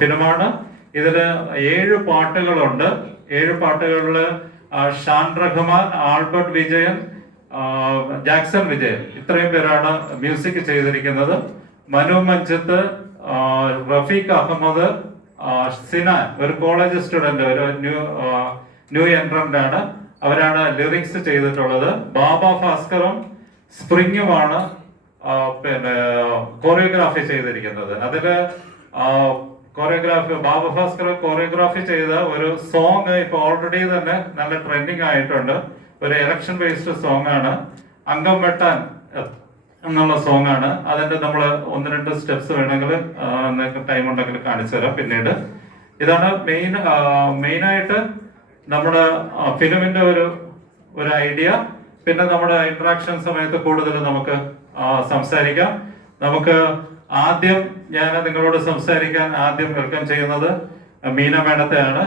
ഫിലിമാണ് ഇതിൽ ഏഴ് പാട്ടുകളുണ്ട്. ഏഴ് പാട്ടുകളിൽ ഷാൻ റഹ്മാൻ ആൽബർട്ട് വിജയൻ ജാക്സൺ വിജയൻ. ഇത്രയും പേരാണ് മ്യൂസിക് ചെയ്തിരിക്കുന്നത്. മനു മഞ്ചത്ത് റഫീഖ് അഹമ്മദ് സിനാൻ ഒരു കോളേജ് സ്റ്റുഡന്റ് ഒരു ന്യൂ ന്യൂ എൻട്രന്റ് ആണ്. അവരാണ് ലിറിക്സ് ചെയ്തിട്ടുള്ളത്. ബാബ ഭാസ്കറും സ്പ്രിങ്ങുമാണ് പിന്നെ കോറിയോഗ്രാഫി ചെയ്തിരിക്കുന്നത്. അതിൽ കോറിയോഗ്രാഫി ബാബഭാസ്കർ കോറിയോഗ്രാഫി ചെയ്ത ഒരു സോങ് ഇപ്പൊ ഓൾറെഡി തന്നെ നല്ല ട്രെൻഡിങ് ആയിട്ടുണ്ട്. ഒരു ഇലക്ഷൻ ബേസ്ഡ് സോങ് ആണ്. അംഗം വെട്ടാൻ എന്നുള്ള സോങ് ആണ്. അതിന്റെ നമ്മൾ ഒന്ന് രണ്ട് സ്റ്റെപ്സ് വേണമെങ്കിൽ ടൈം ഉണ്ടെങ്കിൽ കാണിച്ചു തരാം പിന്നീട്. ഇതാണ് മെയിൻ ആയിട്ട് നമ്മുടെ ഫിലിമിന്റെ ഒരു ഒരു ഐഡിയ പിന്നെ നമ്മുടെ ഇന്ററാക്ഷൻ സമയത്ത് കൂടുതൽ നമുക്ക് സംസാരിക്കാം. നമുക്ക് ആദ്യം ഞാൻ നിങ്ങളോട് സംസാരിക്കാൻ ആദ്യം വെൽക്കം ചെയ്യുന്നത് മീന മേഡത്തെയാണ്.